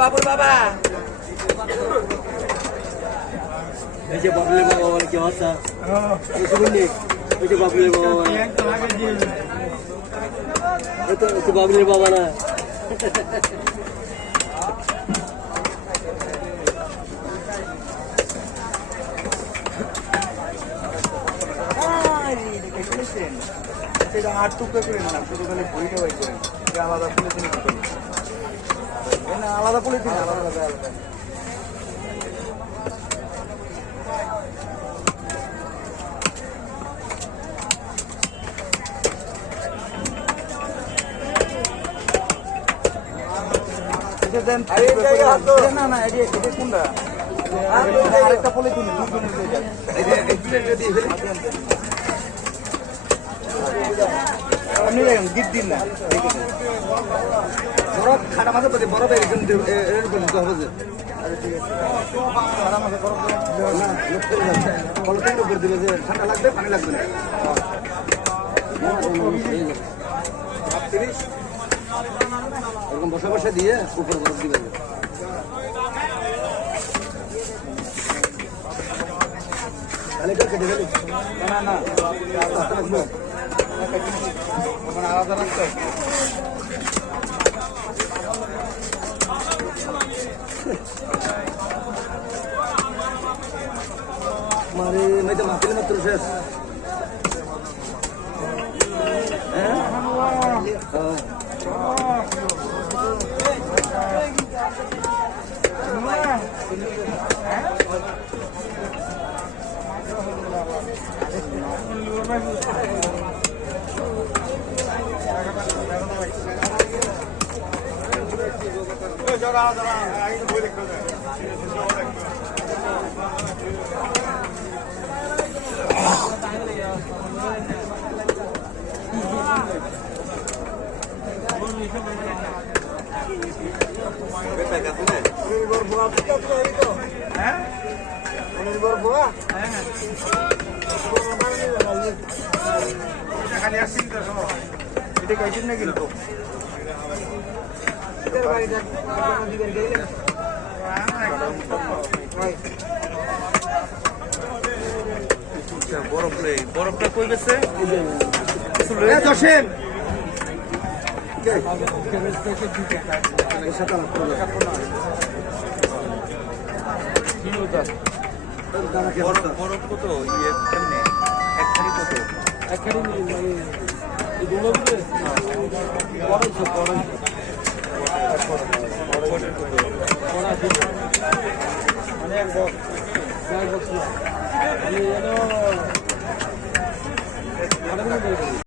বাবুর বাবা এই যে বাবুলের বাবা বলে কি অবস্থা শুনুননি ওই যে বাবুলের বাবা তো বাবুলের বাবা না সেটা 8 টুকরো করে না শুধু খালি ভুঁড়িটা বাই করেন আলাদা পলিথিন আলাদা পলিথিন আলাদা আলাদা না না এটা কোনটা আরেকটা পলিথিন আপনি দেখেন গিট দিন না বরফ খাটা মাঝে প্রতি বরফ এরকম দিতে হবে যে পলিথিনের উপর দিলে যে ঠান্ডা লাগবে পানি লাগবে না 30 এরকম বসা বসা দিয়ে উপরে বরফ দিবে তাহলে কেটে ফেলি না না এখন আলাদা রাখতে মারে মেয়েটা মাতিলে মাত্র শেষ খালি আসছি এটা কাইছেন না কিন্তু বরফটা কই গেছে জসেম বরফ কত ইয়ে কেমনে একখানি কত একখানি মানে